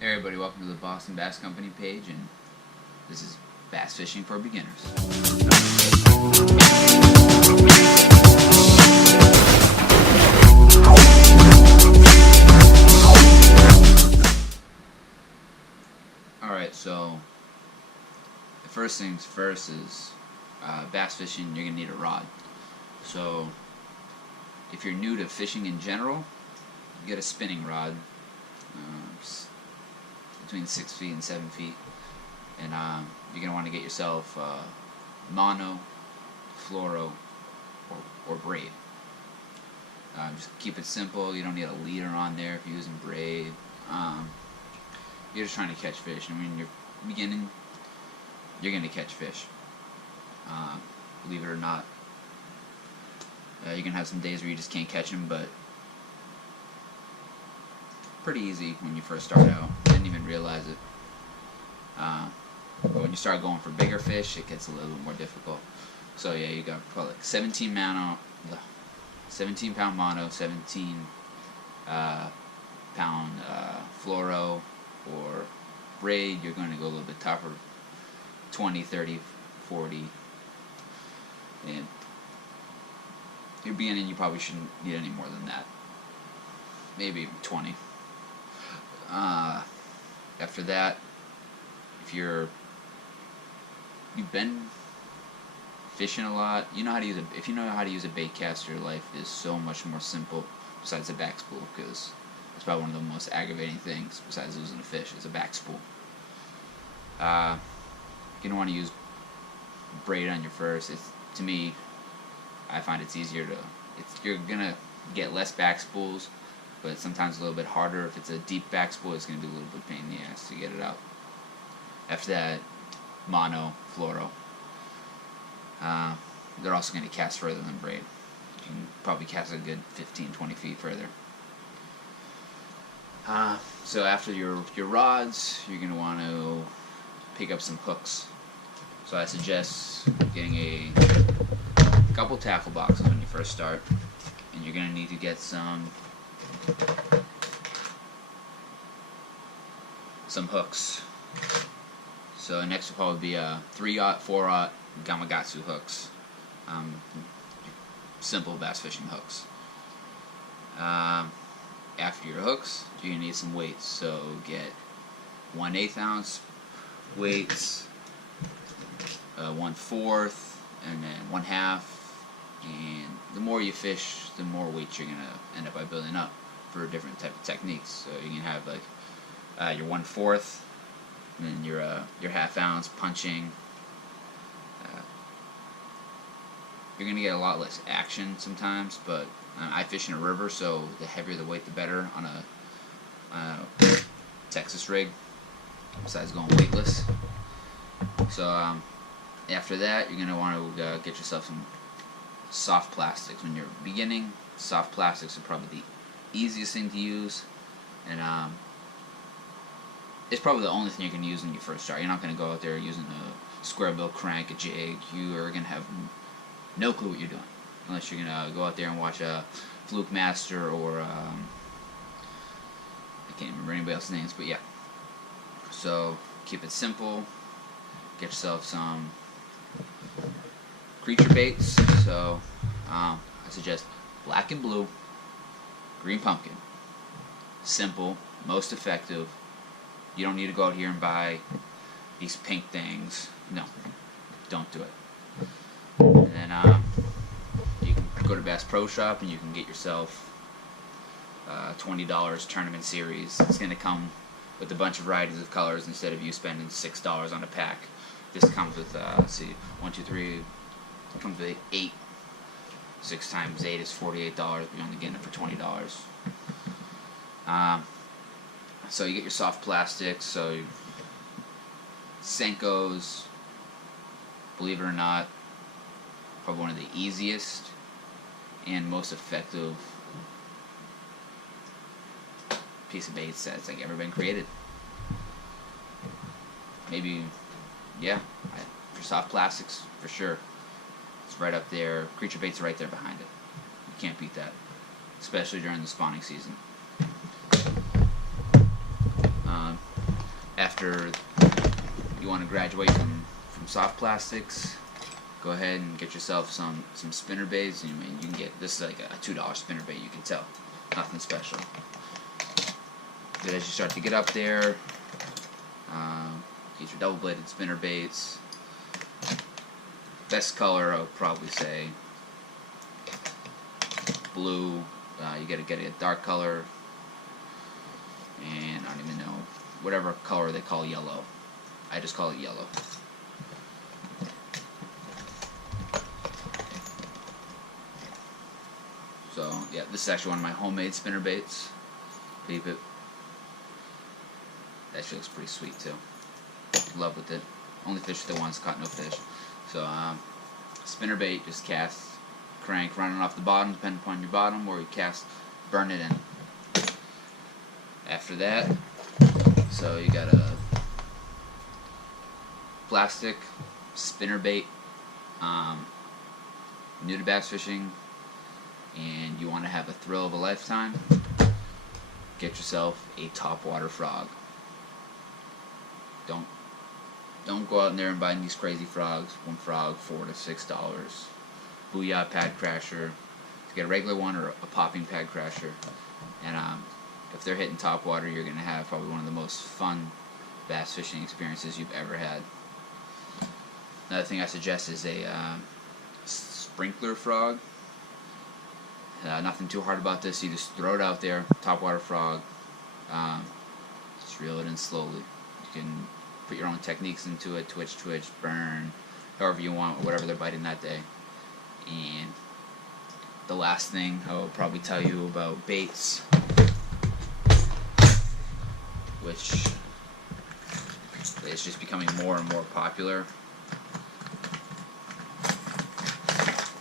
Hey everybody, welcome to the Boston Bass Company page, and this is Bass Fishing for Beginners. Alright, so the first things first is bass fishing, you're going to need a rod. So if you're new to fishing in general, you get a spinning rod. Between 6 feet and 7 feet, and you're going to want to get yourself mono, fluoro, or braid. Just keep it simple. You don't need a leader on there if you're using braid. You're just trying to catch fish. I mean, you're beginning, you're going to catch fish. Believe it or not. You're going to have some days where you just can't catch them, but pretty easy when you first start out. Didn't even realize it. But when you start going for bigger fish, it gets a little bit more difficult. So yeah, you got probably like 17 pound mono, 17 pound fluoro or braid. You're going to go a little bit tougher, 20, 30, 40, and you're beginning. You probably shouldn't need any more than that. Maybe 20. After that, if you've been fishing a lot, you know how to use if you know how to use a bait caster, your life is so much more simple. Besides the back spool, because it's probably one of the most aggravating things besides losing a fish is a back spool. You're gonna want to use braid on your first. To me, I find it's easier to. You're gonna get less back spools, but sometimes a little bit harder. If it's a deep back spool, it's going to be a little bit pain in the ass to get it out. After that, mono, fluoro. They're also going to cast further than braid. You can probably cast a good 15, 20 feet further. So after your rods, you're going to want to pick up some hooks. So I suggest getting a couple tackle boxes when you first start. And you're going to need to get some hooks. So next will probably be 3/0, 4/0 Gamakatsu hooks. Simple bass fishing hooks. After your hooks, you're gonna need some weights. So get 1/8 ounce weights, 1/4, and then 1/2. And the more you fish, the more weight you're gonna end up by building up for different type of techniques. So you can have like your 1/4, and then your 1/2 ounce punching. You're gonna get a lot less action sometimes, but I fish in a river, so the heavier the weight, the better on a Texas rig. Besides going weightless. So after that, you're gonna want to get yourself some soft plastics. When you're beginning, soft plastics are probably the easiest thing to use, and it's probably the only thing you can use when you first start. You're not going to go out there using a square bill crank, a jig. You are going to have no clue what you're doing unless you're going to go out there and watch a Fluke Master or I can't remember anybody else's names, but yeah. So keep it simple. Get yourself some creature baits. So I suggest black and blue, green pumpkin. Simple, most effective. You don't need to go out here and buy these pink things. No, don't do it. And then you can go to Bass Pro Shop and you can get yourself $20 tournament series. It's going to come with a bunch of varieties of colors instead of you spending $6 on a pack. This comes with, let's see, 1, 2, 3, it comes with 8. 6 times 8 is $48, but you're only getting it for $20. So you get your soft plastics, so Senko's, believe it or not, probably one of the easiest and most effective piece of bait that's like ever been created. Maybe, yeah, for soft plastics, for sure. It's right up there. Creature bait's right there behind it. You can't beat that, especially during the spawning season. After you want to graduate from soft plastics, go ahead and get yourself some spinner baits. You can get, this is like a $2 spinner bait, you can tell, nothing special. But as you start to get up there, get your double-bladed spinner baits. Best color, I would probably say blue. You gotta get a dark color, and I don't even know, whatever color they call yellow. I just call it yellow. So yeah, this is actually one of my homemade spinner baits. Peep it. That shit looks pretty sweet too. In love with it. Only fish that wants, caught no fish. So spinner bait, just cast, crank, running off the bottom, depending upon your bottom, or you cast, burn it in. After that, so you got a plastic spinner bait, new to bass fishing, and you want to have a thrill of a lifetime, get yourself a topwater frog. Don't go out in there and buy these crazy frogs. One frog, $4 to $6. Booyah pad crasher. To get a regular one or a popping pad crasher. And if they're hitting top water, you're gonna have probably one of the most fun bass fishing experiences you've ever had. Another thing I suggest is a sprinkler frog. Nothing too hard about this. You just throw it out there, topwater frog. Just reel it in slowly. You can put your own techniques into it, twitch, burn, however you want, whatever they're biting that day. And the last thing I will probably tell you about baits, which is just becoming more and more popular.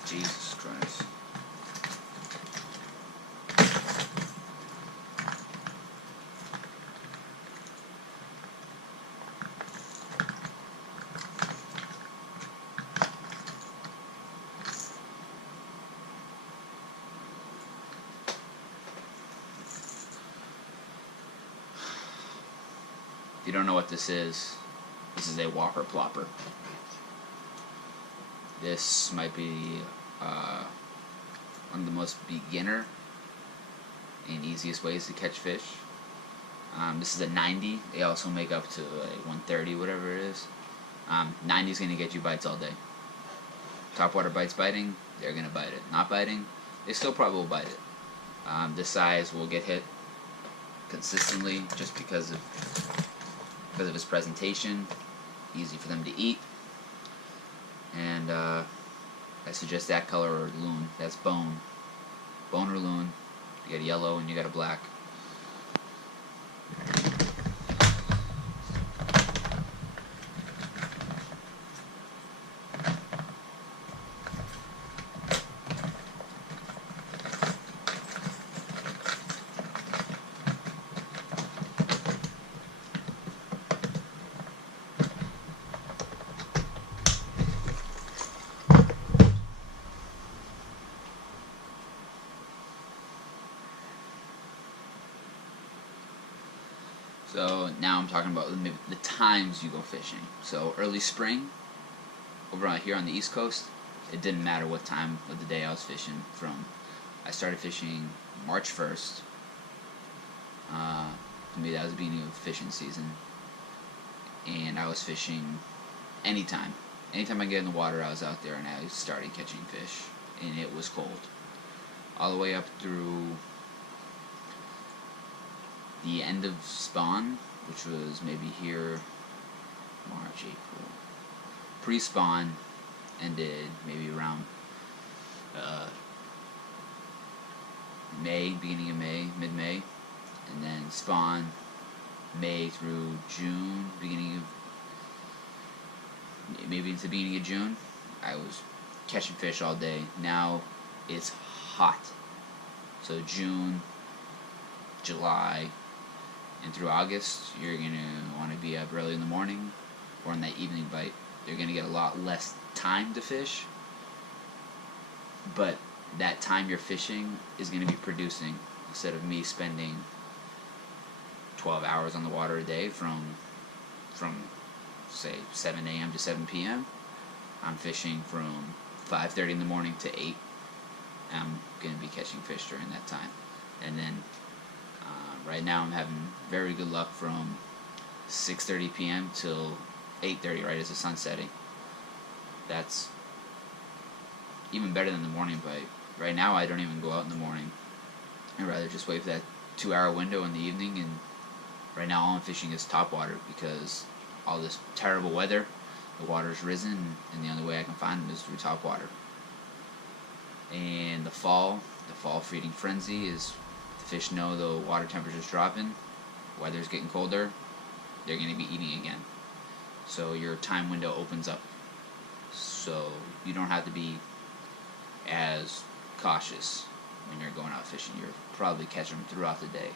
Jesus Christ. If you don't know what this is a whopper plopper. This might be one of the most beginner and easiest ways to catch fish. This is a 90. They also make up to like 130, whatever it is. 90 is going to get you bites all day. Topwater bites biting, they're going to bite it. Not biting, they still probably will bite it. This size will get hit consistently just because of its presentation, easy for them to eat, and I suggest that color or loon. That's bone or loon. You got a yellow and you got a black. So now I'm talking about the times you go fishing. So early spring, over here on the East Coast, it didn't matter what time of the day I was fishing from. I started fishing March 1st. To me, that was the beginning of fishing season. And I was fishing anytime. Anytime I get in the water, I was out there and I started catching fish. And it was cold. All the way up through the end of spawn, which was maybe here March, April. Pre-spawn ended maybe around May, beginning of May, mid-May, and then spawn May through June, maybe into the beginning of June. I was catching fish all day. Now it's hot, so June, July, and through August, you're going to want to be up early in the morning or in that evening bite. You're going to get a lot less time to fish, but that time you're fishing is going to be producing. Instead of me spending 12 hours on the water a day from from say 7 a.m. to 7 p.m. I'm fishing from 5:30 in the morning to 8. I'm going to be catching fish during that time. And then right now I'm having very good luck from 6:30 p.m. till 8:30, right as the sun's setting. That's even better than the morning bite. Right now I don't even go out in the morning. I'd rather just wait for that 2-hour window in the evening, and right now all I'm fishing is topwater because all this terrible weather, the water's risen, and the only way I can find them is through topwater. And the fall feeding frenzy is the fish know the water temperature's dropping, weather's getting colder, they're going to be eating again. So your time window opens up. So you don't have to be as cautious when you're going out fishing. You're probably catching them throughout the day.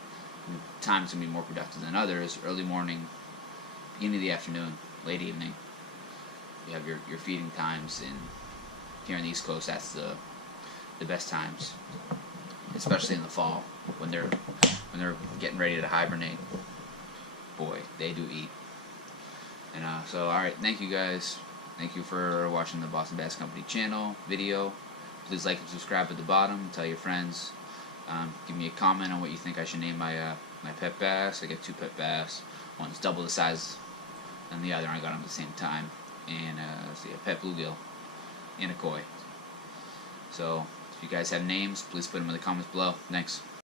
Times can be more productive than others. Early morning, beginning of the afternoon, late evening. You have your feeding times, and here on the East Coast, that's the best times, especially in the fall when they're getting ready to hibernate. Boy, they do eat. And so, all right, thank you guys. Thank you for watching the Boston Bass Company channel video. Please like and subscribe at the bottom. Tell your friends. Give me a comment on what you think I should name my my pet bass. I got 2 pet bass. One's double the size than the other. I got them at the same time. And let's see, a pet bluegill and a koi. So if you guys have names, please put them in the comments below. Thanks.